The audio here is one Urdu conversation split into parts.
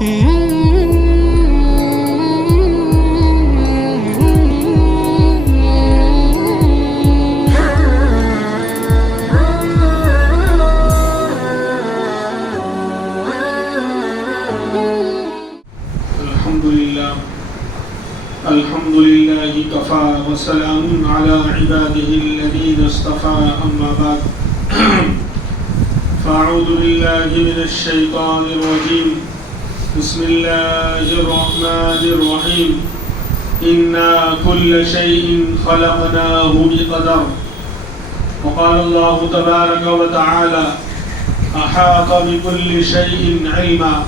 الحمد لله كفى وسلام على عباده الذين اصطفى أما بعد فأعوذ بالله من الشيطان الرجيم بسم الله الرحمن الرحيم إنا كل شيء خلقناه بقدر وقال الله تبارك وتعالى أحاط بكل شيء علما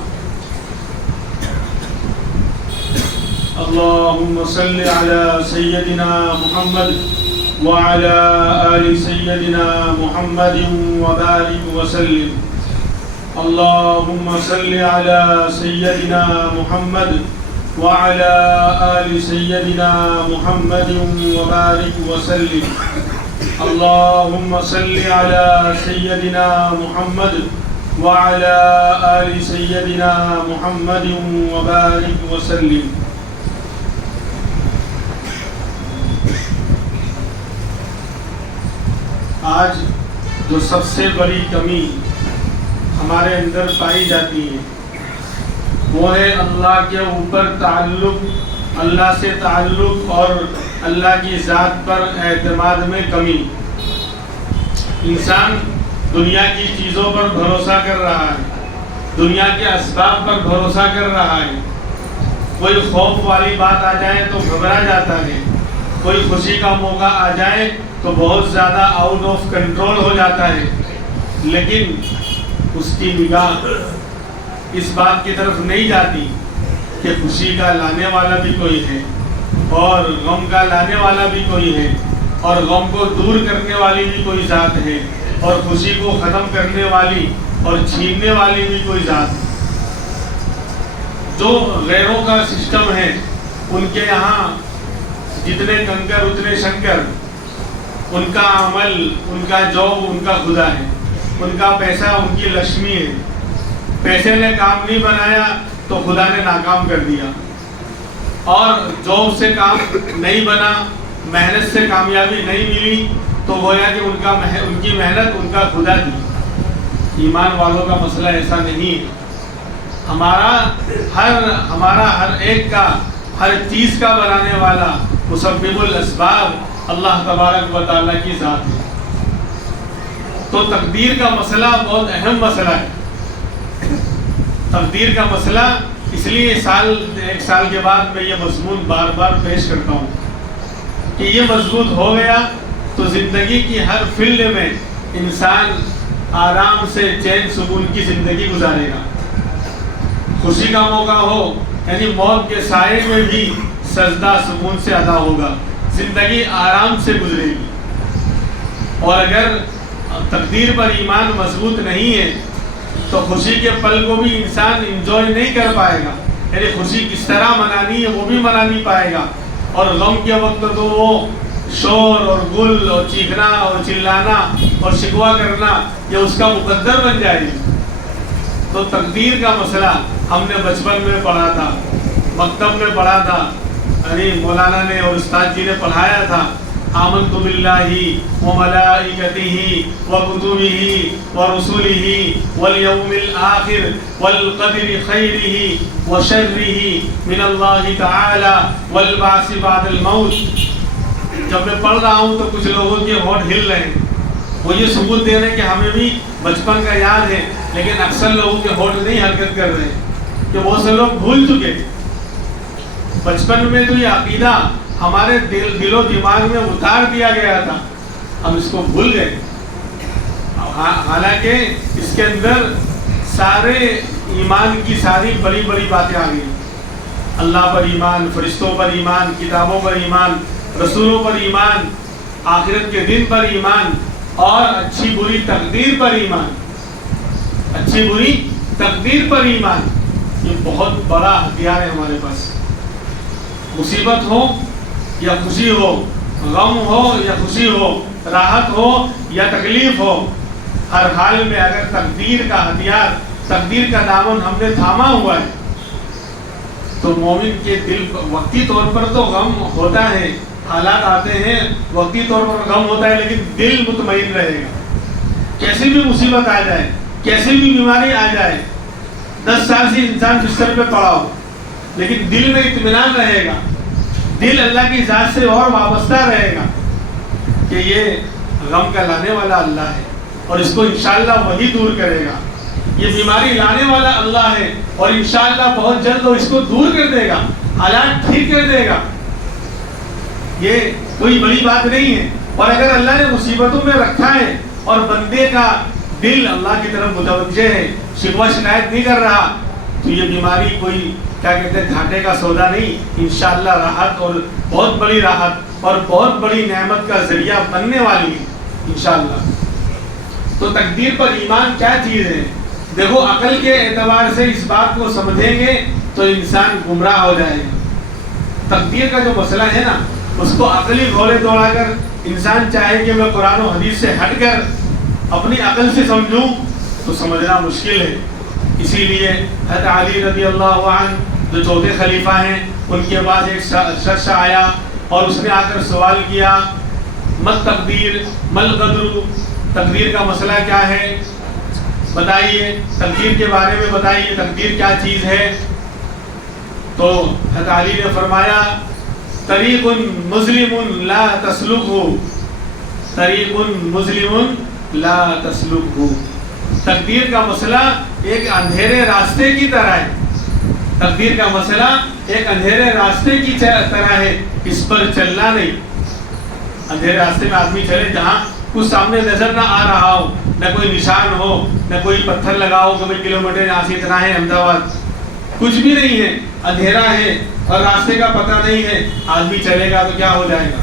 اللهم صل على سيدنا محمد وعلى آل سيدنا محمد وبارك وسلم اللهم صل على سيدنا محمد وعلى آل سيدنا محمد وبارك وسلم اللهم صل على سيدنا محمد وعلى آل سيدنا محمد وبارك وسلم. آج جو سب سے بڑی کمی ہمارے اندر پائی جاتی ہے وہ ہے اللہ کے اوپر تعلق، اللہ سے تعلق اور اللہ کی ذات پر اعتماد میں کمی. انسان دنیا کی چیزوں پر بھروسہ کر رہا ہے، دنیا کے اسباب پر بھروسہ کر رہا ہے. کوئی خوف والی بات آ جائے تو گھبرا جاتا ہے، کوئی خوشی کا موقع آ جائے تو بہت زیادہ آؤٹ آف کنٹرول ہو جاتا ہے. لیکن اس کی نگاہ اس بات کی طرف نہیں جاتی کہ خوشی کا لانے والا بھی کوئی ہے اور غم کا لانے والا بھی کوئی ہے اور غم کو دور کرنے والی بھی کوئی ذات ہے اور خوشی کو ختم کرنے والی اور چھیننے والی بھی کوئی ذات ہے. جو غیروں کا سسٹم ہے ان کے یہاں جتنے کنکر اتنے شنکر، ان کا عمل، ان کا جاب ان کا خدا ہے، ان کا پیسہ ان کی لکشمی ہے. پیسے نے کام نہیں بنایا تو خدا نے ناکام کر دیا، اور جاب سے کام نہیں بنا، محنت سے کامیابی نہیں ملی تو گویا کہ ان کی محنت ان کا خدا تھی. ایمان والوں کا مسئلہ ایسا نہیں ہے. ہمارا ہر ایک کا، ہر چیز کا بنانے والا مسبب الاسباب اللہ تبارک و تعالیٰ کی ذات ہے. تو تقدیر کا مسئلہ بہت اہم مسئلہ ہے. تقدیر کا مسئلہ اس لیے ایک سال کے بعد میں یہ مضمون بار بار پیش کرتا ہوں کہ یہ مضبوط ہو گیا تو زندگی کی ہر فیلڈ میں انسان آرام سے چین سکون کی زندگی گزارے گا. خوشی کا موقع ہو یعنی موت کے سائے میں بھی سجدہ سکون سے ادا ہوگا، زندگی آرام سے گزرے گی. اور اگر تقدیر پر ایمان مضبوط نہیں ہے تو خوشی کے پل کو بھی انسان انجوائے نہیں کر پائے گا. یعنی خوشی کس طرح منانی ہے وہ بھی منا نہیں پائے گا، اور غم کے وقت تو وہ شور اور گل اور چیخنا اور چلانا اور شکوہ کرنا یہ اس کا مقدر بن جائے گی. تو تقدیر کا مسئلہ ہم نے بچپن میں پڑھا تھا، مکتب میں پڑھا تھا، یعنی مولانا نے اور استاد جی نے پڑھایا تھا. آمنت باللہ وملائکتہ وکتبہ ورسلہ والیوم الآخر والقدر خیرہ وشرہ من اللہ تعالی والبعث بعد الموت. جب میں پڑھ رہا ہوں تو کچھ لوگوں کے ہونٹ ہل رہے ہیں. وہ یہ ثبوت دے رہے ہیں کہ ہمیں بھی بچپن کا یاد ہے، لیکن اکثر لوگوں کے ہونٹ نہیں حرکت کر رہے کہ بہت سے لوگ بھول چکے. بچپن میں تو یہ عقیدہ ہمارے دل و دماغ میں اتار دیا گیا تھا، ہم اس کو بھول گئے. حالانکہ اس کے اندر سارے ایمان کی ساری بڑی بڑی باتیں آ گئی. اللہ پر ایمان، فرشتوں پر ایمان، کتابوں پر ایمان، رسولوں پر ایمان، آخرت کے دن پر ایمان اور اچھی بری تقدیر پر ایمان. اچھی بری تقدیر پر ایمان یہ بہت بڑا ہتھیار ہے ہمارے پاس. مصیبت ہو یا خوشی ہو، غم ہو یا خوشی ہو، راحت ہو یا تکلیف ہو، ہر حال میں اگر تقدیر کا ہتھیار، تقدیر کا دامن ہم نے تھاما ہوا ہے تو مومن کے دل وقتی طور پر تو غم ہوتا ہے، حالات آتے ہیں وقتی طور پر غم ہوتا ہے، لیکن دل مطمئن رہے گا. کیسی بھی مصیبت آ جائے، کیسی بھی بیماری آ جائے، 10 سال سے انسان بستر پہ پڑا ہو، لیکن دل میں اطمینان رہے گا، دل اللہ کی ذات سے اور وابستہ رہے گا کہ یہ غم کا لانے والا اللہ ہے اور اس کو انشاءاللہ وہی دور کرے گا. یہ بیماری لانے والا اللہ ہے اور انشاءاللہ بہت جلد وہ اس کو دور کر دے گا، حالات ٹھیک کر دے گا. یہ کوئی بڑی بات نہیں ہے. اور اگر اللہ نے مصیبتوں میں رکھا ہے اور بندے کا دل اللہ کی طرف متوجہ ہے، شکوہ شکایت نہیں کر رہا، تو یہ بیماری کوئی کیا کہتے ہیں گھاٹے کا سودا نہیں، انشاءاللہ راحت اور بہت بڑی راحت اور بہت بڑی نعمت کا ذریعہ بننے والی ہے انشاءاللہ. تو تقدیر پر ایمان کیا چیز ہے؟ دیکھو عقل کے اعتبار سے اس بات کو سمجھیں گے تو انسان گمراہ ہو جائے گا. تقدیر کا جو مسئلہ ہے نا، اس کو عقلی گھوڑے دوڑا کر انسان چاہے کہ میں قرآن و حدیث سے ہٹ کر اپنی عقل سے سمجھوں تو سمجھنا مشکل ہے. اسی لیے حضرت علی رضی اللہ عنہ جو چوتھے خلیفہ ہیں، ان کے پاس ایک شخص آیا اور اس نے آ کر سوال کیا، مت تقدیر مل قدر، تقدیر کا مسئلہ کیا ہے، بتائیے تقدیر کے بارے میں بتائیے، تقدیر کیا چیز ہے. تو حضرت علی نے فرمایا طریق مظلم لا تسلکہ، طریق مظلم لا تسلکہ. تقدیر کا مسئلہ ایک اندھیرے راستے کی طرح ہے، تقدیر کا مسئلہ ایک اندھیرے راستے کی طرح ہے، اس پر چلنا نہیں. اندھیرے راستے میں آدمی چلے جہاں کچھ سامنے نظر نہ آ رہا ہو، نہ کوئی نشان ہو، نہ کوئی پتھر لگا ہو کہ بھائی کلومیٹر یہاں سے اتنا ہے احمد آباد، کچھ بھی نہیں ہے، اندھیرا ہے اور راستے کا پتہ نہیں ہے. آدمی چلے گا تو کیا ہو جائے گا؟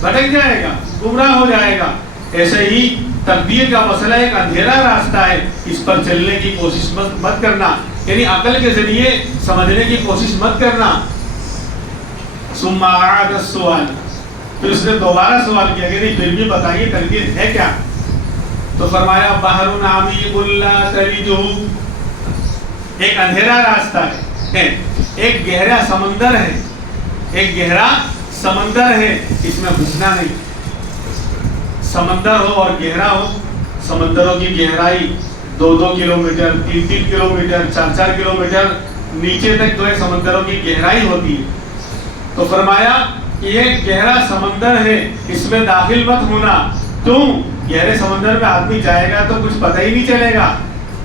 بھٹک جائے گا، گمراہ ہو جائے گا. ایسے ہی تقدیر کا مسئلہ ایک اندھیرا راستہ ہے، اس پر چلنے کی کوشش مت کرنا، یعنی عقل کے ذریعے سمجھنے کی کوشش مت کرنا. ثم اعاد السؤال، پھر اس نے دوبارہ سوال کیا کہ نہیں پھر بھی بتائیے تقدیر ہے کیا؟ تو فرمایا بحر عمیق لا تلجہ، ایک اندھیرا راستہ ہے، ایک گہرا سمندر ہے، ایک گہرا سمندر ہے، اس میں گھسنا نہیں. سمندر ہو اور گہرا ہو، سمندروں کی گہرائی 2-2 کلومیٹر، 3-3 کلومیٹر، 4-4 کلومیٹر نیچے تک جو ہے سمندروں کی گہرائی ہوتی ہے. تو فرمایا کہ یہ گہرا سمندر ہے، اس میں داخل مت ہونا. کیوں؟ گہرے سمندر میں آدمی جائے گا تو کچھ پتہ ہی نہیں چلے گا،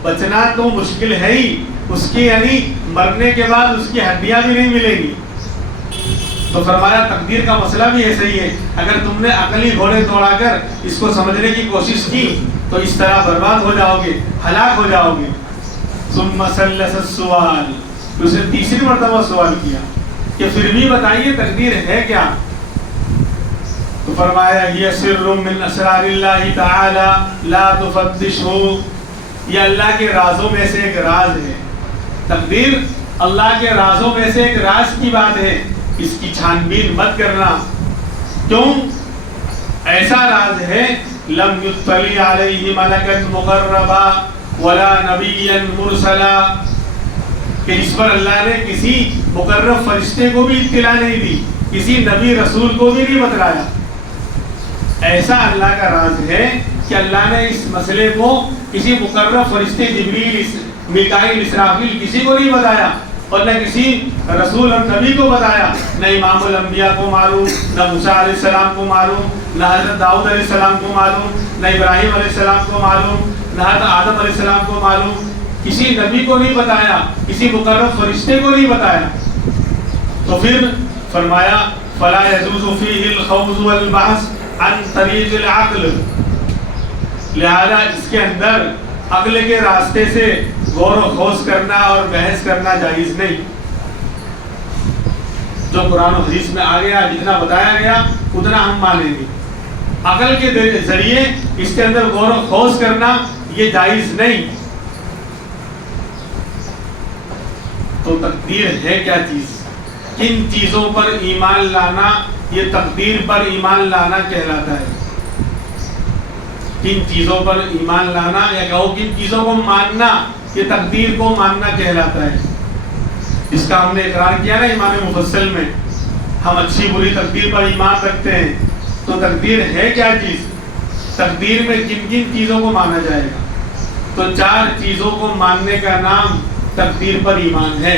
بچنا تو مشکل ہے ہی، اس کی یعنی مرنے کے بعد اس کی ہڈیاں بھی نہیں ملیں گی. تو فرمایا تقدیر کا مسئلہ بھی ایسا ہی ہے، اگر تم نے عقلی گھوڑے دوڑا کر اس کو سمجھنے کی کوشش کی تو اس طرح برباد ہو جاؤ گے، ہلاک ہو جاؤ گے. ثم ثلث السؤال، اس نے تیسری مرتبہ سوال کیا کہ پھر بھی بتائیے تقدیر ہے کیا؟ تو فرمایا یہ سر من اسرار اللہ تعالی لا تفتشہ، یہ اللہ کے رازوں میں سے ایک راز ہے. تقدیر اللہ کے رازوں میں سے ایک راز کی بات ہے، اس کی چھان بین مت کرنا. کیوں؟ ایسا راز ہے لم یطلی علیہ ملکا مقربا ولا نبیا مرسلا، کہ اس پر اللہ نے کسی مقرب فرشتے کو بھی اطلاع نہیں دی، کسی نبی رسول کو بھی نہیں بتلایا. ایسا اللہ کا راز ہے کہ اللہ نے اس مسئلے کو کسی مقرب فرشتے جبریل، میکائیل، اسرافیل کسی کو نہیں بتایا، اور نہ کسی رسول اور نبی کو بتایا، نہ امام الانبیاء کو معلوم، نہ موسیٰ علیہ السلام کو معلوم، نہ حضرت داؤد علیہ السلام کو معلوم، نہ ابراہیم علیہ السلام کو معلوم، نہ حضرت آدم علیہ السلام کو معلوم. کسی نبی کو نہیں بتایا، کسی مقرب فرشتے کو نہیں بتایا. تو پھر فرمایا فلا يجوز فيه الخوض والبحث عن طریق العقل، لہذا اس کے اندر عقل کے راستے سے غور و خوض کرنا اور بحث کرنا جائز نہیں. جو قرآن و حدیث میں آ گیا، جتنا بتایا گیا اتنا ہم مانیں گے. عقل کے ذریعے اس کے اندر غور و خوض کرنا یہ جائز نہیں. تو تقدیر ہے کیا چیز؟ کن چیزوں پر ایمان لانا یہ تقدیر پر ایمان لانا کہلاتا ہے. کن چیزوں پر ایمان لانا یا کہو کن چیزوں کو ماننا یہ تقدیر کو ماننا کہلاتا ہے. جس کا ہم نے اقرار کیا نا ایمان مفصل میں، ہم اچھی بری تقدیر پر ایمان رکھتے ہیں. تو تقدیر ہے کیا چیز؟ تقدیر میں کن کن چیزوں کو مانا جائے گا؟ تو 4 چیزوں کو ماننے کا نام تقدیر پر ایمان ہے،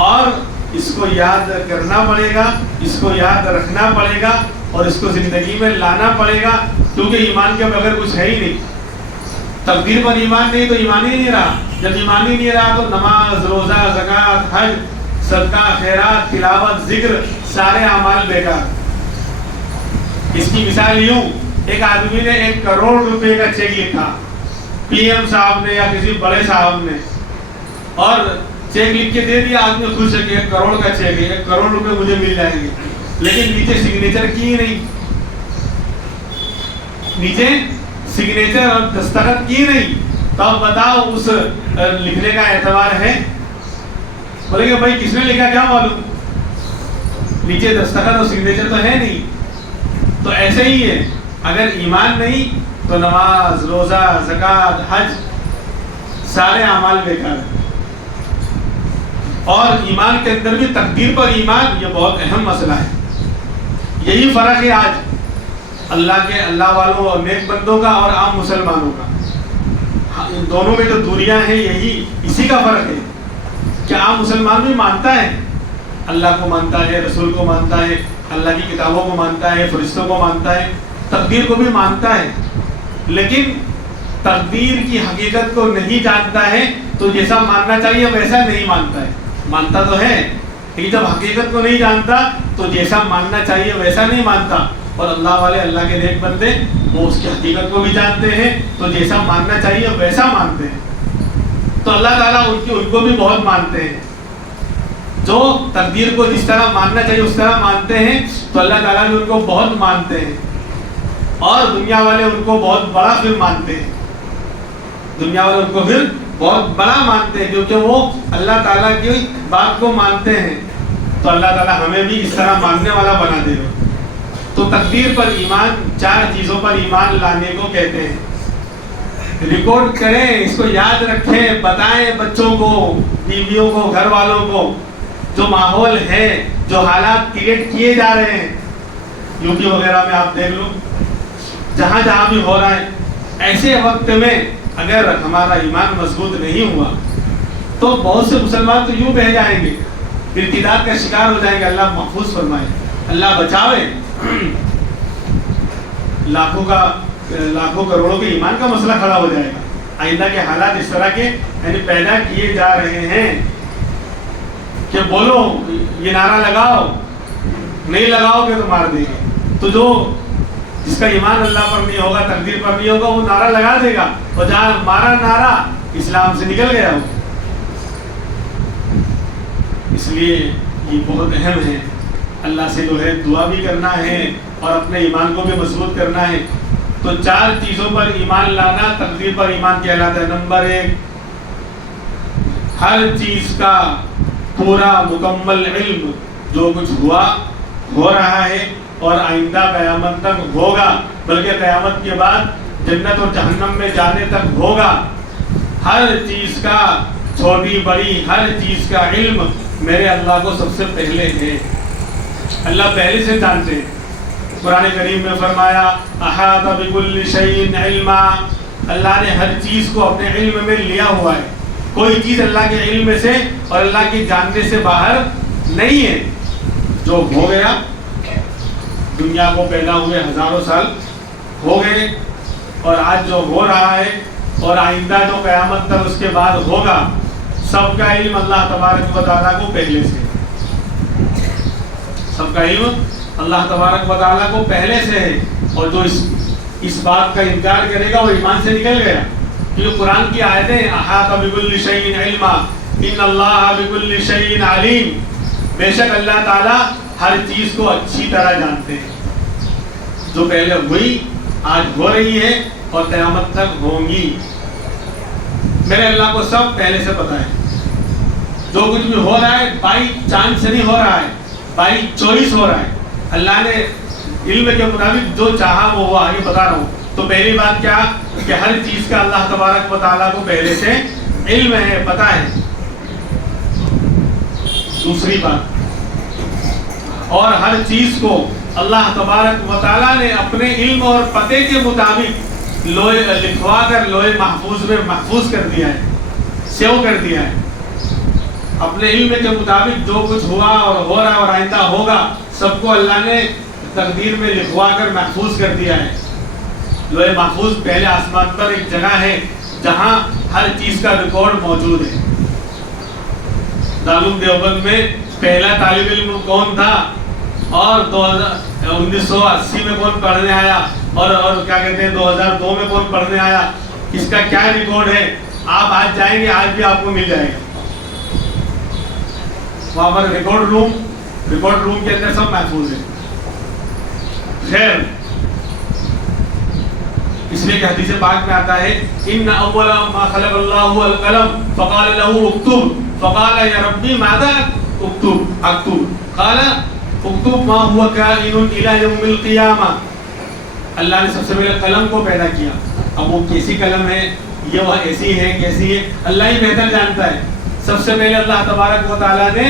اور اس کو یاد کرنا پڑے گا، اس کو یاد رکھنا پڑے گا، اور اس کو زندگی میں لانا پڑے گا، کیونکہ ایمان کے بغیر کچھ ہے ہی نہیں. تقدیر پر ایمان نہیں تو ایمان ہی نہیں رہا. جب ایمان ہی نہیں رہا تو نماز، روزہ، زکوٰۃ، حج، صدقہ، خیرات، تلاوت، ذکر، سارے اعمال بیکار. اس کی مثال یوں، ایک آدمی نے 1 کروڑ روپے کا چیک لکھا، پی ایم صاحب نے یا کسی بڑے صاحب نے، اور چیک لکھ کے دے دیا. آدمی خوش ہے کہ 1 کروڑ کا چیک ہے، 1 کروڑ روپے مجھے مل جائیں گے، لیکن نیچے سگنیچر کی نہیں، نیچے سگنیچر اور دستخط کی نہیں. تو اب بتاؤ اس لکھنے کا اعتبار ہے؟ بولے کہ بھائی کس نے لکھا کیا معلوم، نیچے دستخط اور سگنیچر تو ہے نہیں. تو ایسے ہی ہے، اگر ایمان نہیں تو نماز، روزہ، زکوٰۃ، حج، سارے اعمال بیکار ہیں. اور ایمان کے اندر بھی تقدیر پر ایمان، یہ بہت اہم مسئلہ ہے. یہی فرق ہے آج اللہ والوں اور نیک بندوں کا اور عام مسلمانوں کا. ان دونوں میں جو دوریاں ہیں اسی کا فرق ہے کہ عام مسلمان بھی مانتا ہے، اللہ کو مانتا ہے، رسول کو مانتا ہے، اللہ کی کتابوں کو مانتا ہے، فرشتوں کو مانتا ہے، تقدیر کو بھی مانتا ہے، لیکن تقدیر کی حقیقت کو نہیں جانتا ہے. تو جیسا ماننا چاہیے ویسا نہیں مانتا ہے. مانتا تو ہے لیکن جب حقیقت کو نہیں جانتا تو جیسا ماننا چاہیے ویسا نہیں مانتا. اور اللہ والے، اللہ کے نیک بندے، وہ اس کی حقیقت کو بھی جانتے ہیں، تو جیسا ماننا چاہیے ویسا مانتے ہیں. تو اللہ تعالیٰ ان کو بھی بہت مانتے ہیں. جو تقدیر کو جس طرح ماننا چاہیے اس طرح مانتے ہیں، تو اللہ تعالیٰ بھی ان کو بہت مانتے ہیں. اور دنیا والے ان کو بہت بڑا پھر مانتے ہیں. دنیا والے ان کو پھر بہت بڑا مانتے ہیں، کیونکہ وہ اللہ تعالیٰ کی بات کو مانتے ہیں. تو اللہ تعالیٰ ہمیں بھی اس طرح ماننے والا بنا دے گا. تو تقدیر پر ایمان 4 چیزوں پر ایمان لانے کو کہتے ہیں. ریکارڈ کریں، اس کو یاد رکھیں، بتائیں بچوں کو، بیویوں کو، گھر والوں کو. جو ماحول ہے، جو حالات کریٹ کیے جا رہے ہیں یو پی وغیرہ میں، آپ دیکھ لو، جہاں جہاں بھی ہو رہا ہے، ایسے وقت میں اگر ہمارا ایمان مضبوط نہیں ہوا تو بہت سے مسلمان تو یوں بہ جائیں گے، ارتداد کا شکار ہو جائیں گے. اللہ محفوظ فرمائے، اللہ بچاوے. لاکھوں کروڑوں کے ایمان کا مسئلہ کھڑا ہو جائے گا. آئندہ کے حالات اس طرح کے پیدا کیے جا رہے ہیں کہ بولو، یہ نعرہ لگاؤ، نہیں لگاؤ گے تو مار دیں گے. تو جس کا ایمان اللہ پر نہیں ہوگا، تقدیر پر نہیں ہوگا، وہ نعرہ لگا دے گا، اور جہاں مارا نعرہ اسلام سے نکل گیا. اس لیے یہ بہت اہم ہے. اللہ سے جو ہے دعا بھی کرنا ہے اور اپنے ایمان کو بھی مضبوط کرنا ہے. تو 4 چیزوں پر ایمان لانا تقدیر پر ایمان کہلاتا ہے. نمبر 1، ہر چیز کا پورا مکمل علم، جو کچھ ہو رہا ہے اور آئندہ قیامت تک ہوگا، بلکہ قیامت کے بعد جنت اور جہنم میں جانے تک ہوگا. ہر چیز کا، چھوٹی بڑی ہر چیز کا علم میرے اللہ کو سب سے پہلے ہے. اللہ پہلے سے جانتے ہیں. قرآن کریم میں فرمایا احاط بکل شیء علما. اللہ نے ہر چیز کو اپنے علم میں لیا ہوا ہے. کوئی چیز اللہ کے علم سے اور اللہ کے جاننے سے باہر نہیں ہے. جو ہو گیا، دنیا کو پیدا ہوئے ہزاروں سال ہو گئے، اور آج جو ہو رہا ہے اور آئندہ جو قیامت تک اس کے بعد ہوگا، سب کا علم اللہ تبارک و تعالیٰ کو پہلے سے. سب کا علم اللہ تبارک و تعالیٰ کو پہلے سے ہے. اور جو اس بات کا انکار کرے گا وہ ایمان سے نکل گیا. کیونکہ قرآن کی آیتیں احاط بکل شیء علما، ان اللہ بکل شیء علیم. بے شک اللہ تعالیٰ ہر چیز کو اچھی طرح جانتے ہیں. جو پہلے ہوئی، آج ہو رہی ہے اور قیامت تک ہوں گی. میرے اللہ کو سب پہلے سے پتہ ہے. جو کچھ بھی ہو رہا ہے بائی چانس سے نہیں ہو رہا ہے، بائی چوائس ہو رہا ہے. اللہ نے علم کے مطابق جو چاہا وہ ہوا. آگے بتا رہا ہوں. تو پہلی بات کیا کہ ہر چیز کا اللہ تبارک و تعالیٰ کو پہلے سے علم ہے، پتہ ہے. دوسری بات، اور ہر چیز کو اللہ تبارک و تعالیٰ نے اپنے علم اور پتے کے مطابق لکھوا کر لوح محفوظ میں محفوظ کر دیا ہے، سیو کر دیا ہے. اپنے علم کے مطابق جو کچھ ہوا اور ہو رہا اور آئندہ ہوگا سب کو اللہ نے تقدیر میں لکھوا کر محفوظ کر دیا ہے. لوح محفوظ پہلے آسمان پر ایک جگہ ہے جہاں ہر چیز کا ریکارڈ موجود ہے. دارالعلوم دیوبند میں پہلا طالب علم کون تھا اور 1980 میں کون پڑھنے آیا اور کیا کہتے ہیں 2002 میں کون پڑھنے آیا، اس کا کیا ریکارڈ ہے. آپ آج جائیں گے آج بھی آپ کو مل جائے گا. وہاں پر ریکارڈ روم کے اندر سب محفوظ ہے. خیر، اس لیے کہ حدیث پاک میں آتا ہے ان اول ما خلق اللہ القلم فقال له اکتب فقال یا ربی ماذا اکتب قال اکتب ما هو کائن الى یوم القیامہ. اللہ نے سب سے پہلے قلم کو پیدا کیا. اب وہ کیسی قلم ہے، یہ وہ ایسی ہے کیسی ہے، اللہ ہی بہتر جانتا ہے. سب سے پہلے اللہ تبارک و تعالیٰ نے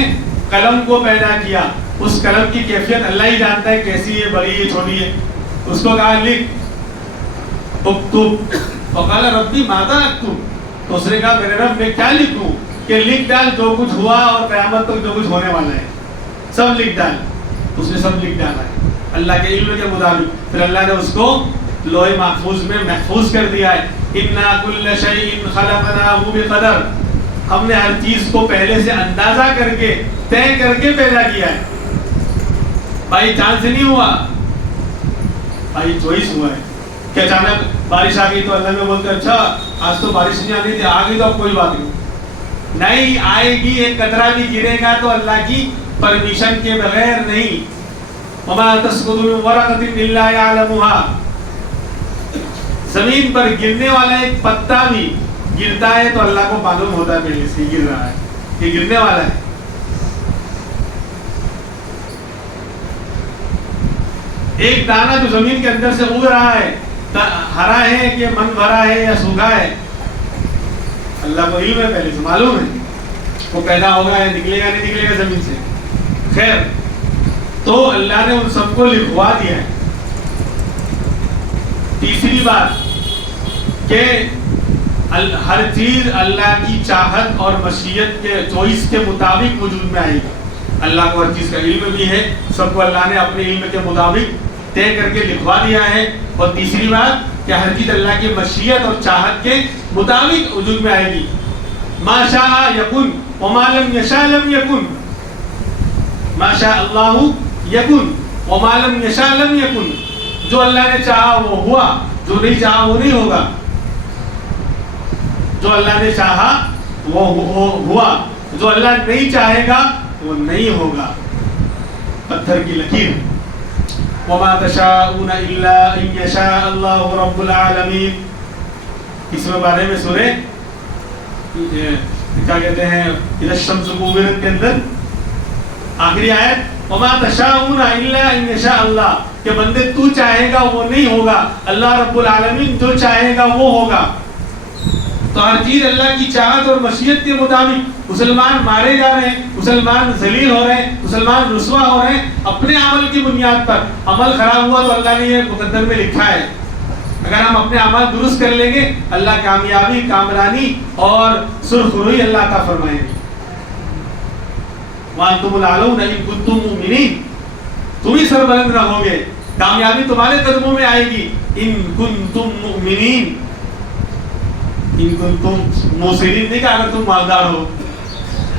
قلم کو پیدا کیا. اس قلم کی کیفیت اللہ ہی جانتا ہے کیسی ہے، بڑی ہے چھوٹی ہے. اس کو کہا لکھ اکتب فقال ربی ماذا اکتب. تو اس نے کہا میرے رب میں کیا لکھوں، کہ لکھ ڈال جو کچھ ہوا اور قیامت تک جو کچھ ہونے والا ہے سب لکھ ڈال. اس نے سب لکھ ڈالا ہے اللہ کے علم کے مطابق. پھر اللہ نے اس کو لوح محفوظ میں محفوظ کر دیا ہے. انا کل شیء خلقناہ بقدر. ہم نے ہر چیز کو پہلے سے اندازہ کر کے طے کر کے پیدا کیا ہے. بھائی چاند سے نہیں ہوا، بھائی چوائس ہوا ہے. کہ اچانک بارش آ گئی تو اللہ میں بولتے اچھا آج تو بارش نہیں آنی تھی، آ گئی تو اب کوئی بات نہیں آئے گی. ایک قطرہ بھی گرے گا تو اللہ کی پرمیشن کے بغیر نہیں. وما تسقط من ورقۃ الا يعلمها. زمین پر گرنے والا ایک پتا بھی گرتا ہے تو اللہ کو معلوم ہوتا ہے پہلے سے گر رہا ہے، یہ گرنے والا ہے. ایک دانہ جو زمین کے اندر سے اگ رہا ہے ہرا ہے کہ من بھرا ہے یا سوکھا ہے، اللہ کو علم ہے، پہلے سے معلوم ہے وہ پیدا ہوگا یا نکلے گا نہیں نکلے گا زمین سے. خیر، تو اللہ نے ان سب کو لکھوا دیا ہے. تیسری بات کہ ہر چیز اللہ کی چاہت اور مشیت کے چوائس کے مطابق وجود میں آئے گی. اللہ کو ہر چیز کا علم بھی ہے، سب کو اللہ نے اپنے علم کے مطابق طے کر کے لکھوا دیا ہے. اور تیسری بات کہ ہر چیز اللہ کی مشیت اور چاہت کے مطابق وجود میں آئے گی. ما شاء یکن وما لم یشاء لم یکن. ما شاء اللہ یکن وما لم یشاء لم یکن. جو اللہ نے چاہا وہ ہوا، جو نہیں چاہا وہ نہیں ہوگا. جو اللہ نے چاہا وہ ہوا، جو اللہ نہیں چاہے گا وہ نہیں ہوگا. پتھر کی لکیر. وما تشاءون الا ان یشاء اللہ رب العالمین. اس بارے میں سورہ کیا کہتے ہیں اذا الشمس کورت کے اندر آخری آیت وما تشاءون الا ان یشاء اللہ، کہ بندے تو چاہے گا وہ نہیں ہوگا، اللہ رب العالمین جو چاہے گا وہ ہوگا. تو ہر چیز اللہ کی چاہت اور مشیت کے مطابق. مسلمان مارے جا رہے ہیں، مسلمان ذلیل ہو رہے ہیں، مسلمان رسوا ہو رہے ہیں اپنے عمل کی بنیاد پر. عمل خراب ہوا تو اللہ نے یہ مقدر میں لکھا ہے. اگر ہم اپنے عمل درست کر لیں گے اللہ کامیابی، کامرانی اور سرخ روئی اللہ عطا فرمائیں گے. وَأَنْتُمُ الْأَعْلَوْنَ إِن كُنتُم مُؤْمِنِينَ. تم ہی سربلند رہو گے، کامیابی تمہارے قدموں میں آئے گی. ان کنتم مؤمنین، ان کنتم موسرین نہیں کہ اگر تم مالدار ہو،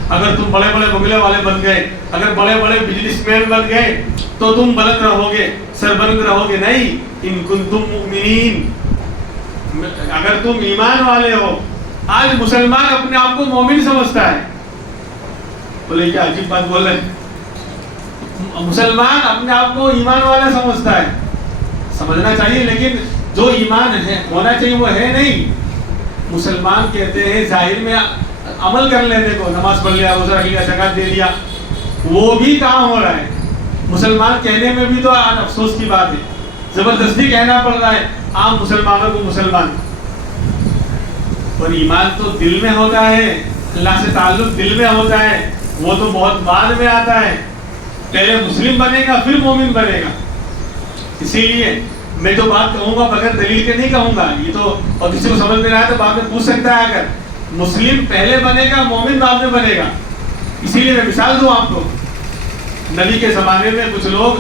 اگر تم بڑے بڑے بنگلے والے بن گئے، اگر بڑے بڑے بزنس مین بن گئے تو تم بلند رہو گے، سربلند رہو گے. نہیں، ان کنتم مؤمنین، اگر تم ایمان والے ہو. آج مسلمان اپنے آپ کو مومن سمجھتا ہے. بولے کیا عجیب بات بول رہے ہیں. مسلمان اپنے آپ کو ایمان والا سمجھتا ہے. سمجھنا چاہیے، لیکن جو ایمان ہے ہونا چاہیے وہ ہے نہیں. مسلمان کہتے ہیں ظاہر میں عمل کر لینے کو، نماز پڑھ لیا، روزہ رکھ لیا، زکات دے دیا، وہ بھی کام ہو رہا ہے. مسلمان کہنے میں بھی تو افسوس کی بات ہے، زبردستی کہنا پڑ رہا ہے عام مسلمانوں کو مسلمان. اور ایمان تو دل میں ہوتا ہے، اللہ سے تعلق دل میں ہوتا ہے. وہ تو بہت بعد میں آتا ہے. پہلے مسلم بنے گا پھر مومن بنے گا. اسی لیے میں جو بات کہوں گا بغیر دلیل کے نہیں کہوں گا. یہ تو اور کسی کو سمجھ میں نہ آئے تو بعد میں پوچھ سکتا ہے. اگر مسلم پہلے بنے گا مومن بعد میں بنے گا. اسی لیے میں مثال دوں آپ کو. نبی کے زمانے میں کچھ لوگ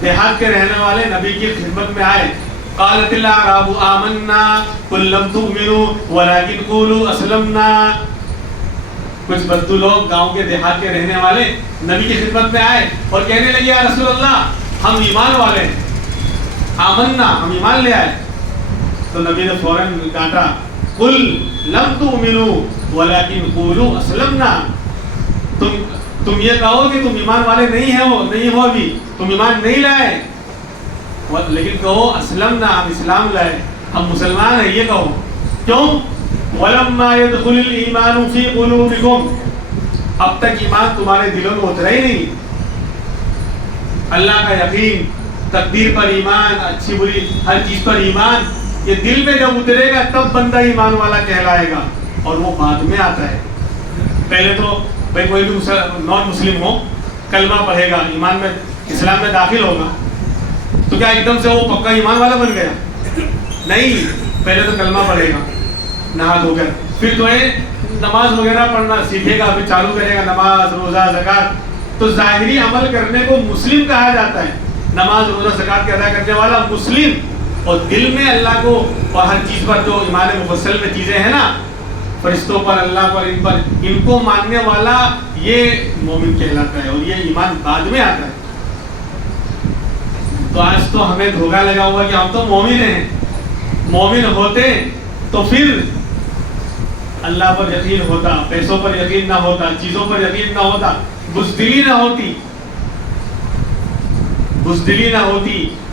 دیہات کے رہنے والے نبی کی خدمت میں آئے. قالت الاعراب آمنا قل لم تؤمنوا ولكن قولوا اسلمنا. کچھ بدو لوگ گاؤں کے دیہات کے رہنے والے نبی کی خدمت میں آئے اور کہنے لگے یا رسول اللہ ہم ایمان والے ہیں, آمنا ہم ایمان لے آئے. تو نبی نے فوراً ڈانٹا قل لم تؤمنوا ولكن قولوا اسلمنا. تم یہ کہو کہ تم ایمان والے نہیں ہو ابھی, تم ایمان نہیں لائے, لیکن کہو اسلمنا ہم اسلام لائے, ہم مسلمان ہیں. یہ کہو کیوں؟ وَلَمَّا يَدْخُلِ الْإِيمَانُ فِي قُلُوبِكُمْ. اب تک ایمان تمہارے دلوں میں اترا ہی نہیں. اللہ کا یقین, تقدیر پر ایمان, اچھی بری ہر چیز پر ایمان, یہ دل میں جب اترے گا تب بندہ ایمان والا کہلائے گا. اور وہ بعد میں آتا ہے. پہلے تو بھائی کوئی بھی نان مسلم ہو کلمہ پڑھے گا, ایمان میں اسلام میں داخل ہوگا, تو کیا ایک دم سے وہ پکا ایمان والا بن گیا؟ نہیں. پہلے تو کلمہ پڑھے گا نہا دھو کر, پھر تو نماز وغیرہ پڑھنا سیکھے گا, پھر چالو کرے گا نماز روزہ زکوٰۃ. تو ظاہری عمل کرنے کو مسلم کہا جاتا ہے, نماز روزہ زکوٰۃ کے ادا کرنے والا مسلم. اور دل میں اللہ کو اور ہر چیز پر جو ایمان مفصل میں چیزیں ہیں نا, فرشتوں پر, اللہ پر, ان کو ماننے والا یہ مومن کہلاتا ہے. اور یہ ایمان بعد میں آتا ہے. تو آج تو ہمیں دھوکہ لگا ہوا کہ ہم تو مومن ہیں. مومن ہوتے تو پھر اللہ پر یقین ہوتا, پیسوں پر یقین نہ ہوتا, چیزوں پر یقین نہ ہوتا, بزدلی نہ ہوتی,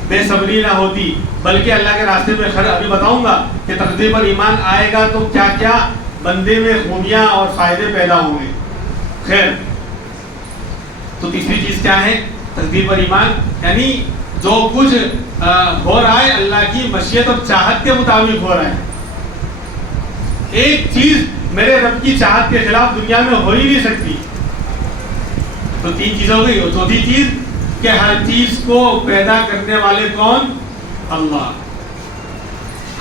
بے صبری نہ ہوتی, بلکہ اللہ کے راستے میں ابھی بتاؤں گا کہ تقدیر پر ایمان آئے گا تو کیا کیا بندے میں خوبیاں اور فائدے پیدا ہوں گے. خیر, تو تیسری چیز کیا ہے؟ تقدیر پر ایمان یعنی جو کچھ ہو رہا ہے اللہ کی مشیت اور چاہت کے مطابق ہو رہا ہے. ایک چیز میرے رب کی چاہت کے خلاف دنیا میں ہو ہی نہیں سکتی. تو تین چیزیں ہو گئی. اور چوتھی چیز کہ ہر چیز کو پیدا کرنے والے کون؟ اللہ.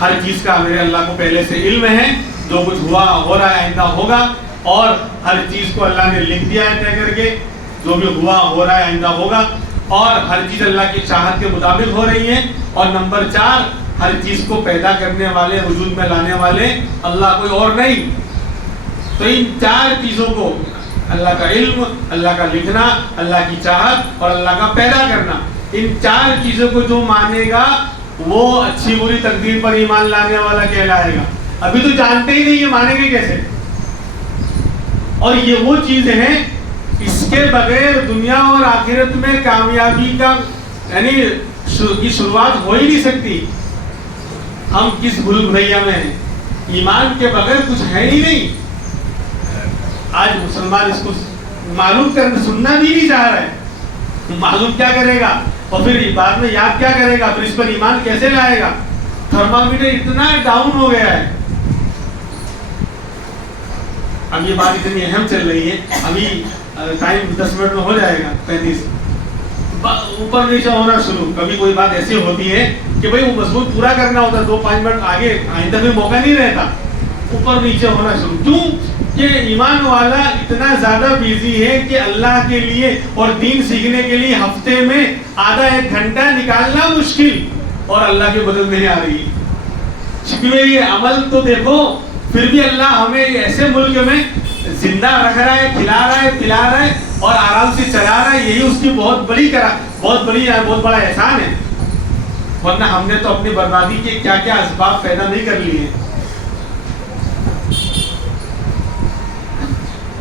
ہر چیز کا میرے اللہ کو پہلے سے علم ہے, جو کچھ ہوا ہو رہا ہے آئندہ ہوگا, اور ہر چیز کو اللہ نے لکھ دیا ہے طے کر کے, جو بھی ہوا ہو رہا ہے آئندہ ہوگا, اور ہر چیز اللہ کی چاہت کے مطابق ہو رہی ہے. اور نمبر 4, ہر چیز کو پیدا کرنے والے, وجود میں لانے والے اللہ, کوئی اور نہیں. تو ان 4 چیزوں کو, اللہ کا علم, اللہ کا لکھنا, اللہ کی چاہت اور اللہ کا پیدا کرنا, ان 4 چیزوں کو جو مانے گا وہ اچھی بری تقدیر پر ایمان لانے والا کہلائے گا. ابھی تو جانتے ہی نہیں, یہ مانیں گے کیسے؟ اور یہ وہ چیزیں ہیں اس کے بغیر دنیا اور آخرت میں کامیابی کا یعنی کی شروعات ہو ہی نہیں سکتی. ہم کس بھول بھلیا میں ہیں, ایمان کے بغیر کچھ ہے ہی نہیں. آج مسلمان اس کو معلوم کرنا سننا بھی نہیں چاہ رہا ہے. معلوم کیا کرے گا اور پھر بعد میں یاد کیا کرے گا, پھر اس پر ایمان کیسے لائے گا؟ تھرمامیٹر اتنا ڈاؤن ہو گیا ہے. اب یہ بات اتنی اہم چل رہی ہے, ابھی ٹائم 10 منٹ میں ہو جائے گا 35, اوپر نیچے ہونا شروع. کبھی کوئی بات ایسی ہوتی ہے کہ بھئی وہ مضمون پورا کرنا ہوتا ہے, 2-5 منٹ آگے آئندہ میں موقع نہیں رہتا, اوپر نیچے ہونا شروع. کیوں کہ ایمان والا اتنا زیادہ بیزی ہے کہ اللہ کے لیے اور دین سیکھنے کے لیے ہفتے میں آدھا 1 گھنٹہ نکالنا مشکل, اور اللہ کی مدد نہیں آ رہی. شکوے یہ عمل تو دیکھو, پھر بھی اللہ ہمیں ایسے ملک میں زندہ رکھ رہا ہے, کھلا رہا ہے, پلا رہا ہے اور آرام سے چلا رہا ہے. یہی اس کی بہت بڑا احسان ہے. ورنہ ہم نے تو اپنی بربادی کے کیا کیا اسباب پیدا نہیں کر لیے.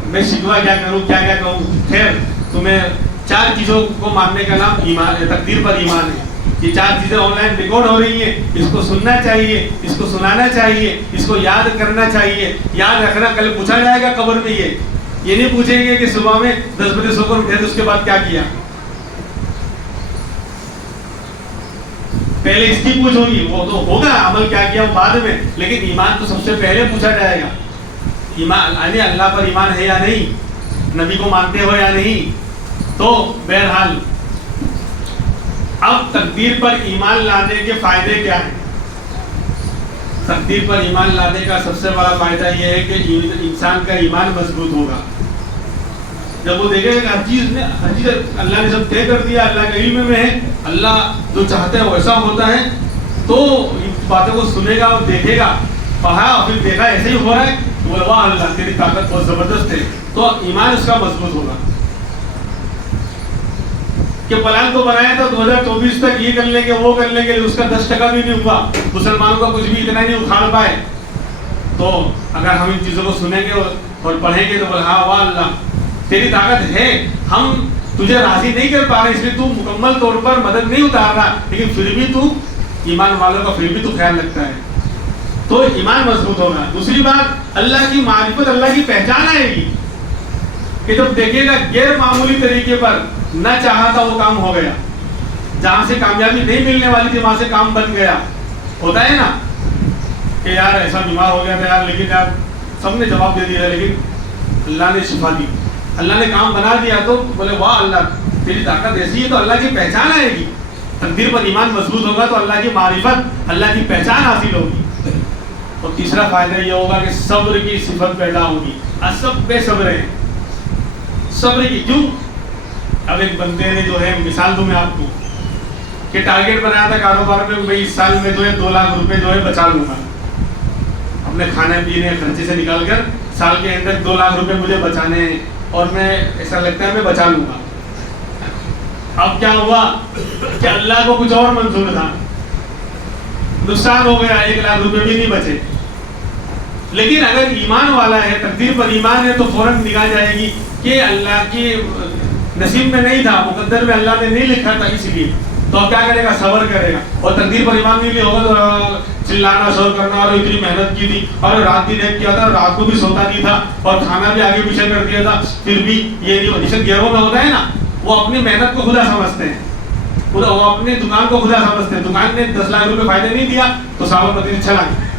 میں شکوہ کیا کروں, کیا کہوں. خیر, تمہیں 4 چیزوں کو ماننے کا نام ایمان, تقدیر پر ایمان ہے. یہ 4 چیزیں آن لائن ریکارڈ ہو رہی ہیں, اس کو سننا چاہیے, اس کو سنانا چاہیے, اس کو یاد کرنا چاہیے. یاد رکھنا, کل پوچھا جائے گا قبر میں. یہ نہیں پوچھیں گے کہ صبح میں 10 بجے سو کر اٹھے تو اس کے بعد کیا کیا. پہلے اس کی پوچھ ہوگی, وہ تو ہوگا عمل کیا کیا وہ بعد میں, لیکن ایمان تو سب سے پہلے پوچھا جائے گا. ایمان یعنی اللہ پر ایمان ہے یا نہیں, نبی کو مانتے ہو یا نہیں. تو بہرحال اب تقدیر پر ایمان لانے کے فائدے کیا ہیں؟ تقدیر پر ایمان لانے کا سب سے بڑا فائدہ یہ ہے کہ انسان کا ایمان مضبوط ہوگا. جب وہ دیکھے کہ ہر چیز اللہ نے سب طے کر دیا, اللہ کے علم میں ہے, اللہ جو چاہتے ہیں ویسا ہوتا ہے, تو ان باتوں کو سنے گا اور دیکھے گا, پڑھا اور پھر دیکھا ایسے ہی ہو رہا ہے, بولے واہ اللہ تیری طاقت بہت زبردست ہے, تو ایمان اس کا مضبوط ہوگا. کہ پلان تو بنایا تھا 2024 تک یہ کر لیں گے وہ کر لیں گے, اس کا 10% بھی نہیں ہوا, مسلمانوں کا کچھ بھی اتنا نہیں اکھاڑ پائے. تو اگر ہم ان چیزوں کو سنیں گے اور پڑھیں گے تو بولے ہاں واہ اللہ تیری طاقت ہے, ہم تجھے راضی نہیں کر پا رہے اس لیے تو مکمل طور پر مدد نہیں اتار رہا, لیکن پھر بھی تو ایمان والوں کا پھر بھی تو خیال رکھتا ہے, تو ایمان مضبوط ہوگا. دوسری بات, اللہ کی معرفت, اللہ کی پہچان آئے گی کہ جب دیکھے گا غیر معمولی طریقے پر نہ چاہا تھا وہ کام ہو گیا, جہاں سے کامیابی نہیں ملنے والی تھی وہاں سے کام بن گیا. ہوتا ہے نا کہ یار ایسا بیمار ہو گیا تھا یار, لیکن یار سب نے جواب دے دیا, لیکن اللہ نے شفا دی, اللہ نے کام بنا دیا, تو بولے واہ اللہ تیری طاقت ایسی ہے. تو اللہ کی پہچان آئے گی. تقدیر پر ایمان مضبوط ہوگا تو اللہ کی معرفت, اللہ کی پہچان حاصل ہوگی. اور تیسرا فائدہ یہ ہوگا کہ صبر کی صفت پیدا ہوگی. سب بے صبر ہیں, صبر کی کیوں. اب ایک بندے نے جو ہے, مثال دوں میں آپ کو, کہ ٹارگیٹ بنایا تھا کاروبار میں, میں اس سال میں جو ہے 2 لاکھ روپے جو ہے بچا لوں گا, اپنے کھانے پینے خرچے سے نکال کر سال کے اندر 2 لاکھ روپے مجھے بچانے ہیں, اور میں ایسا لگتا ہے میں بچا لوں گا. اب کیا ہوا کہ اللہ کو کچھ اور منظور تھا, نقصان ہو گیا, 1 لاکھ روپے بھی نہیں بچے. لیکن اگر ایمان والا ہے, تقدیر پر ایمان ہے, تو فوراً نکال جائے گی کہ اللہ کی نصیب میں نہیں تھا, مقدر میں اللہ نے نہیں لکھا تھا, اس لیے. تو اب کیا کرے گا, صبر کرے گا. اور تقدیر پر ایمان نہیں ہوگا تو چلانا شور کرنا, اور اتنی محنت کی تھی, اور رات بھی نیک کیا تھا, رات کو بھی سوتا نہیں تھا, اور کھانا بھی آگے پیچھے کر دیا تھا, پھر بھی یہ نہیں. جیسے گروہ میں ہوتا ہے نا, وہ اپنی محنت کو خدا سمجھتے ہیں, وہ اپنی دکان کو خدا سمجھتے ہیں. دکان نے 10 لاکھ روپے فائدے نہیں دیا تو صحابہ مدینے چلا گیا,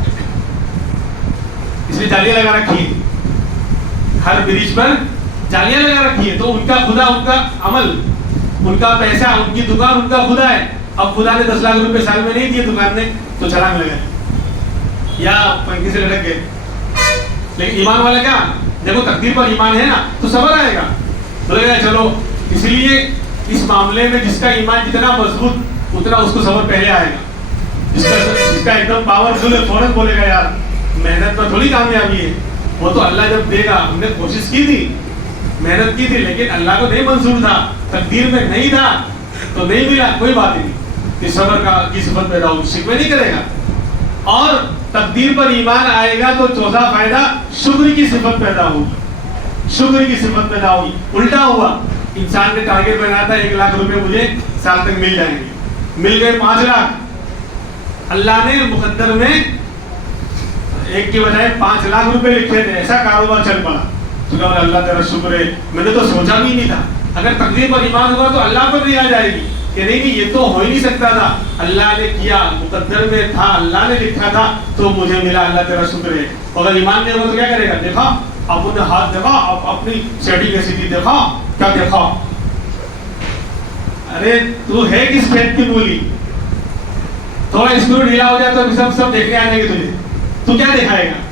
اس لیے جالیاں لگا رکھی ہے, ہر برج پر جالیاں لگا رکھی ہے. تو ان کا خدا, ان کا عمل, ان کا پیسہ, ان کی دکان ان کا خدا ہے. اب خدا نے 10 لاکھ روپے سال میں نہیں دیے دکان نے, تو چھلانگ لگا یا پنکھی سے لٹک گئے. لیکن ایمان والا کیا, دیکھو تقدیر پر ایمان ہے نا, تو صبر آئے گا, بولے گا چلو. اس لیے اس معاملے میں جس کا ایمان جتنا مضبوط اتنا اس کو صبر پہلے آئے گا. جس کا ایک دم پاورفل ہے, فوراً بولے گا یار محنت پر تھوڑی کامیابی ہے, وہ تو اللہ جب دے گا, ہم نے کوشش کی تھی, محنت کی تھی, لیکن اللہ کو نہیں منظور تھا, تقدیر میں نہیں تھا, تو نہیں ملا, کوئی بات نہیں. کہ صبر کی صفت پیدا ہوگی, شکوے نہیں کرے گا. اور تقدیر پر ایمان آئے گا تو چوتھا فائدہ, شکر کی صفت پیدا ہوگی. شکر کی صفت پیدا ہوگی. الٹا ہوا, انسان نے ٹارگیٹ بنایا تھا 1 لاکھ روپے مجھے سال تک مل جائیں گے, مل گئے 5 لاکھ. اللہ نے مقدر میں 1 کے بجائے 5 لاکھ روپے لکھے تھے, ایسا کاروبار چل پڑا. تو کہا اللہ تیرا شکر ہے, میں نے تو سوچا بھی نہیں تھا. اگر تقدیر پر ایمان ہوگا تو اللہ پر نہیں آ جائے گی کہ نہیں یہ تو ہو ہی نہیں سکتا تھا, اللہ نے کیا, مقدر میں تھا, اللہ نے لکھا تھا تو مجھے ملا, اللہ تیرا شکر ہے. اگر ایمان نہیں ہوگا تو کیا کرے گا, دیکھا اپنے ہاتھ دیکھا, اپنی سیٹی کیسی تھی دیکھا, کیا دیکھا, ارے تو ہے کس کھیت کی مولی, تھوڑا اسکرو ڈھیلا ہو جائے تو سب دیکھنے آنے گے تجھے, تو کیا دکھائے گا.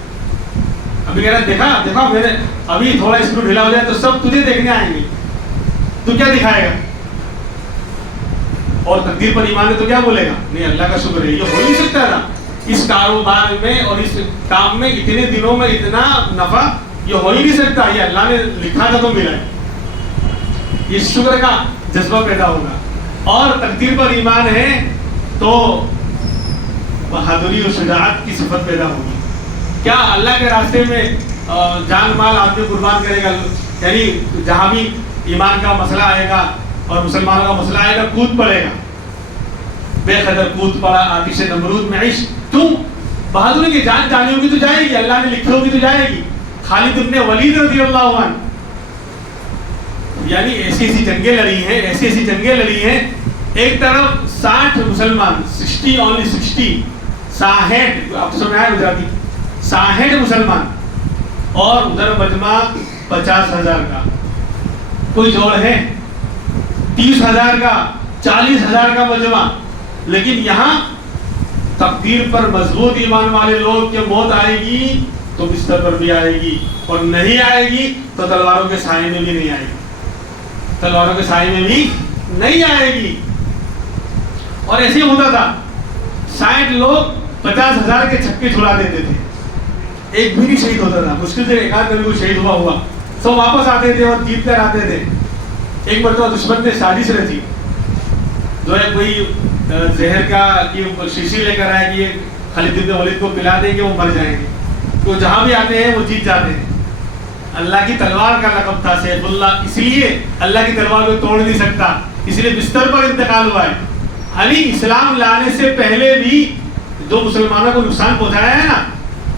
ابھی کہہ رہا دیکھا دیکھا میں نے, ابھی تھوڑا اسکرو ڈھیلا ہو جائے تو سب تجھے دیکھنے آئیں گے, تو کیا دکھائے گا. اور تقدیر پر ایمان ہے تو کیا بولے گا, نہیں اللہ کا شکر ہے, یہ ہو نہیں سکتا تھا اس کاروبار میں اور اس کام میں, اتنے دنوں میں اتنا نفع یہ ہو ہی نہیں سکتا, یہ اللہ نے لکھا تھا تو ملا ہے. یہ شکر کا جذبہ پیدا ہوگا. اور تقدیر پر ایمان ہے تو بہادری اور شجاعت کی صفت پیدا ہوگی. کیا اللہ کے راستے میں جان مال آدمی قربان کرے گا, یعنی جہاں بھی ایمان کا مسئلہ آئے گا اور مسلمانوں کا مسئلہ آئے گا کود پڑے گا, بے قدر کود پڑا آتش نمرود میں عشق. کیوں, بہادری کی جان جانی ہوگی تو جائے گی, اللہ نے لکھی ہوگی تو جائے گی. خالد ابن ولید رضی اللہ عنہ, یعنی ایسی ایسی جنگیں لڑی ہیں, ایسی ایسی جنگیں لڑی ہیں. ایک طرف 60 مسلمان, 60 only 60, 60, آپ سمجھ آئے گجراتی, 60 مسلمان, اور ادھر مجمع 50,000 کا. کوئی جوڑ ہے 30,000 کا 40,000 کا مجمع، لیکن یہاں تقدیر پر مضبوط ایمان والے لوگ کہ موت آئے گی تو بستر پر بھی آئے گی، اور نہیں آئے گی تو تلواروں کے سائے میں بھی نہیں آئے گی، تلواروں کے سائے میں بھی نہیں آئے گی۔ اور ایسے ہی ہوتا تھا، 60 لوگ 50,000 کے چھکے چھڑا دیتے تھے، ایک بھی نہیں شہید ہوتا تھا، مشکل سے ایک آدھ کبھی کوئی شہید ہوا، سب واپس آتے تھے اور جیت کر آتے تھے۔ ایک مرتبہ دشمن نے سازش رچی، جو ہے کوئی زہر کا شیشی لے کر آئے کہ خالد بن ولید کو پلا دیں گے وہ مر جائیں گے، تو جہاں بھی آتے ہیں وہ جیت جاتے ہیں۔ اللہ کی تلوار کا لقب تھا سیف اللہ، اس لیے اللہ کی تلوار کو توڑ نہیں سکتا، اس لیے بستر پر انتقال ہوا ہے۔ علی اسلام لانے سے پہلے بھی جو مسلمانوں کو نقصان پہنچایا ہے نا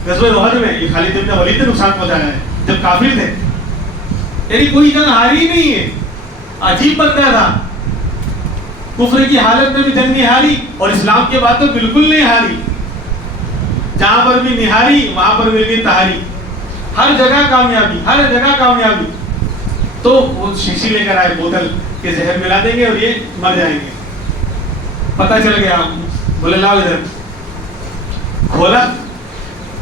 غزوہ احد میں، یہ خالد بن ولید نے نقصان پہنچایا ہے جب کافر تھے، یعنی کوئی جنگ ہاری نہیں ہے، عجیب بندہ تھا، کفر کی حالت میں بھی جنگ نہیں ہاری اور اسلام کے بعد تو بالکل نہیں ہاری، جہاں پر بھی نہاری وہاں پر مل گئی تہاری، ہر جگہ کامیابی، ہر جگہ کامیابی۔ تو وہ شیشی لے کر آئے بوتل کے زہر ملا دیں گے اور یہ مر جائیں گے، پتہ چل گیا، بولے لاؤ ادھر، کھولا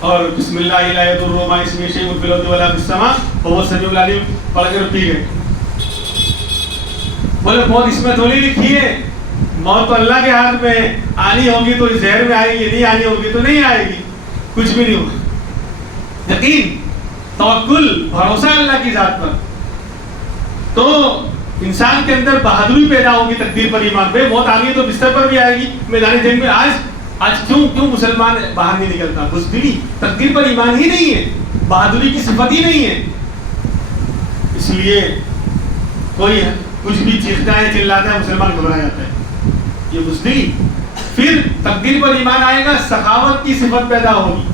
اور بسم اللہ لا یضر مع اسمہ شیء فی الارض ولا فی السماء وهو السمیع العلیم پڑھ کر پی گئے۔ بولے موت اس میں تھوڑی لکھی ہے، موت تو اللہ کے ہاتھ میں ہے، آنی ہوگی تو زہر میں آئے گی، نہیں آنی ہوگی تو نہیں آئے گی، کچھ بھی نہیں ہوگا۔ یقین، توکل، بھروسہ اللہ کی ذات پر، تو انسان کے اندر بہادری پیدا ہوگی تقدیر پر ایمان پہ۔ موت آ گئی تو بستر پر بھی آئے گی، میدان جنگ میں۔ آج کیوں مسلمان باہر نہیں نکلتا؟ بزدلی، تقدیر پر ایمان ہی نہیں ہے، بہادری کی صفت ہی نہیں ہے، اس لیے کوئی کچھ بھی چیختا ہے چلاتا ہے مسلمان گھبرا جاتا ہے، یہ بزدلی۔ پھر تقدیر پر ایمان آئے گا، سخاوت کی صفت پیدا ہوگی۔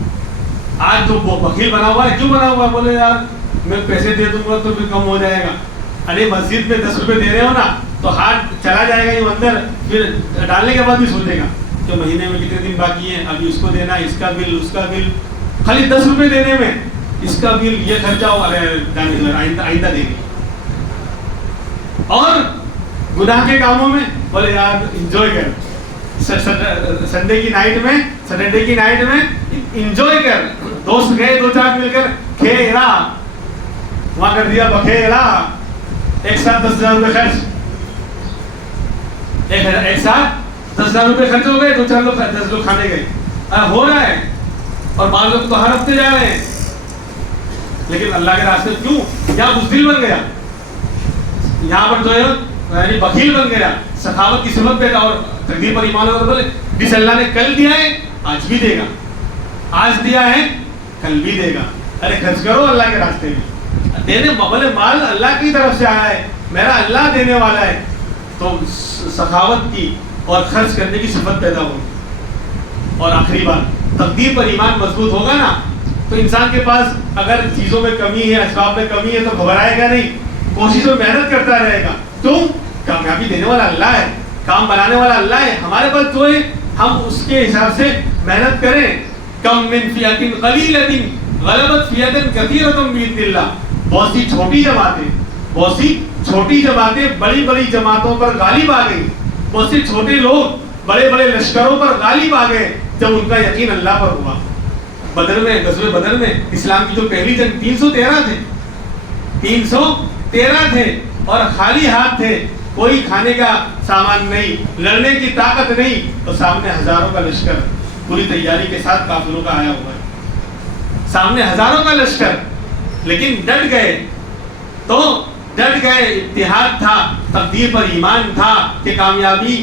آج تو بخیل بنا ہوا ہے، کیوں بنا ہوا؟ بولے یار میں پیسے دے دوں گا تو پھر کم ہو جائے گا، ارے مسجد میں 10 روپے دے رہے ہو نا تو ہاتھ چلا جائے گا یہ اندر، پھر ڈالنے کے بعد بھی سوچے گا کہ مہینے میں کتنے دن باقی ہیں، ابھی اس کو دینا، اس کا بل، اس کا بل، خالی 10 روپے دینے میں اس کا بل، یہ خرچہ ہو، ارے آئندہ دیں گے۔ اور گناہ کے کاموں میں بولے یار انجوائے کر، سنڈے کی نائٹ میں، سیٹرڈے کی نائٹ میں انجوائے کر، دوست گئے 2-4 مل کر کھیلا، وہاں کر دیا بکھیلا، ایک ساتھ 10,000 روپے خرچ، ایک ساتھ 10,000 روپے خرچ ہو گئے، 2-4 لوگ 10 لوگ کھانے گئے، ہو رہا ہے، اور بعض لوگ تو ہر ہفتے جا رہے ہیں، لیکن اللہ کے راستے کیوں؟ یہاں بزدل بن گیا، یہاں پر جو ہے یعنی بخیل بن گیا، سخاوت کی صفت پیدا، اور تقدیر پر ایمان اور بولے جس اللہ نے کل دیا ہے آج بھی دے گا، آج دیا ہے کل بھی دے گا، ارے خرچ کرو اللہ کے راستے میں، دینے بولے مال اللہ کی طرف سے آیا ہے، میرا اللہ دینے والا ہے، تو سخاوت کی اور خرچ کرنے کی صفت پیدا ہوگی۔ اور آخری بات، تقدیر پر ایمان مضبوط ہوگا نا تو انسان کے پاس اگر چیزوں میں کمی ہے، اسباب میں کمی ہے تو گھبرائے گا نہیں، کوشش اور محنت کرتا رہے گا، کیوں؟ کامیابی دینے والا اللہ ہے، کام بنانے والا اللہ ہے، ہمارے پاس جو ہے ہم اس کے حساب سے محنت کریں۔ کم من فئۃ قلیلۃ غلبت فئۃ کثیرۃ باذن اللہ، بہت سی چھوٹی جماعتیں بڑی بڑی جماعتوں پر غالب آ گئی، بہت سے چھوٹے لوگ بڑے بڑے لشکروں پر غالب آ گئے جب ان کا یقین اللہ پر ہوا۔ بدر میں، غزوہ بدر میں اسلام کی جو پہلی جنگ 313 تھے اور خالی ہاتھ تھے، کوئی کھانے کا سامان نہیں، لڑنے کی طاقت نہیں، تو سامنے ہزاروں کا لشکر پوری تیاری کے ساتھ کافروں کا آیا ہوا ہے، سامنے ہزاروں کا لشکر، لیکن ڈٹ گئے، تو ڈٹ گئے، اتحاد تھا، تقدیر پر ایمان تھا کہ کامیابی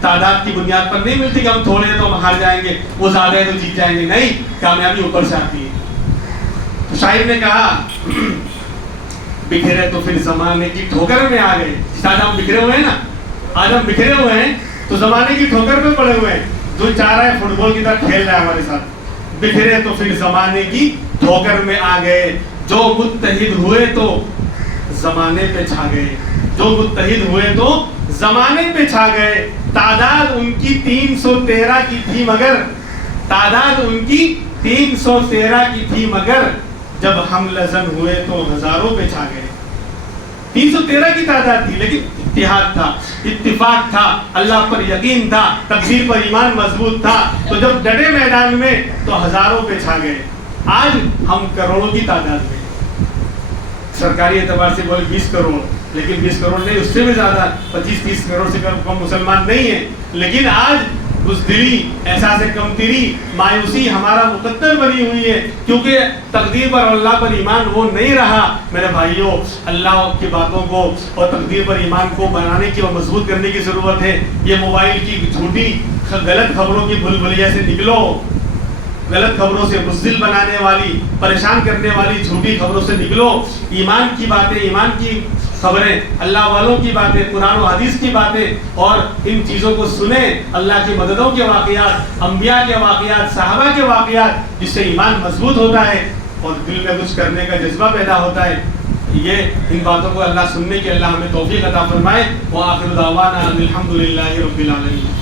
تعداد کی بنیاد پر نہیں ملتی کہ ہم تھوڑے ہیں تو ہم ہار جائیں گے، وہ زیادہ ہے تو جیت جائیں گے، نہیں، کامیابی اوپر سے آتی ہے۔ تو شاعر نے کہا بکھرے تو پھر زمانے کی ٹھوکر میں آ گئے، آج ہم بکھرے ہوئے ہیں نا، آج ہم بکھرے ہوئے ہیں تو زمانے کی ٹھوکر میں پڑے ہوئے ہیں، جو چاہ رہا ہے فٹ بال کی طرح کھیل رہا ہے ہمارے ساتھ، بکھرے تو پھر زمانے کی ٹھوکر میں آ گئے، جو متحد ہوئے تو زمانے پہ چھا گئے، جو متحد ہوئے تو زمانے پہ چھا گئے، تعداد ان کی 313 کی تھی مگر، تعداد ان کی 313 کی تھی مگر، جب ہم لزن ہوئے تو ہزاروں پہ چھا گئے۔ 313 کی تعداد تھی، لیکن اتحاد تھا، اتفاق تھا، اللہ پر یقین تھا، تقدیر پر ایمان مضبوط تھا. تو جب ڈٹے میدان میں تو ہزاروں پہ چھا گئے. آج ہم کروڑوں کی تعداد میں، سرکاری اعتبار سے بولے 20 کروڑ، لیکن 20 کروڑ نہیں، اس سے بھی زیادہ 25-30 کروڑ سے کم مسلمان نہیں ہیں. لیکن آج بزدلی، احساس کمتری، مایوسی ہمارا مقدر بنی ہوئی ہے، کیونکہ تقدیر پر اللہ پر ایمان وہ نہیں رہا. میرے بھائیوں، اللہ کی باتوں کو اور تقدیر پر ایمان کو بنانے کی اور مضبوط کرنے کی ضرورت ہے. یہ موبائل کی جھوٹی غلط خبروں کی بھول بھلیا سے نکلو، غلط خبروں سے بزدل بنانے والی، پریشان کرنے والی جھوٹی خبروں سے نکلو. ایمان کی باتیں، ایمان کی خبریں، اللہ والوں کی باتیں، قرآن و حدیث کی باتیں، اور ان چیزوں کو سنیں. اللہ کی مددوں کے واقعات، انبیاء کے واقعات، صحابہ کے واقعات، جس سے ایمان مضبوط ہوتا ہے اور دل میں کچھ کرنے کا جذبہ پیدا ہوتا ہے. یہ ان باتوں کو اللہ سننے کی اللہ ہمیں توفیق عطا فرمائے. وآخر دعوانا الحمدللہ رب العالمین.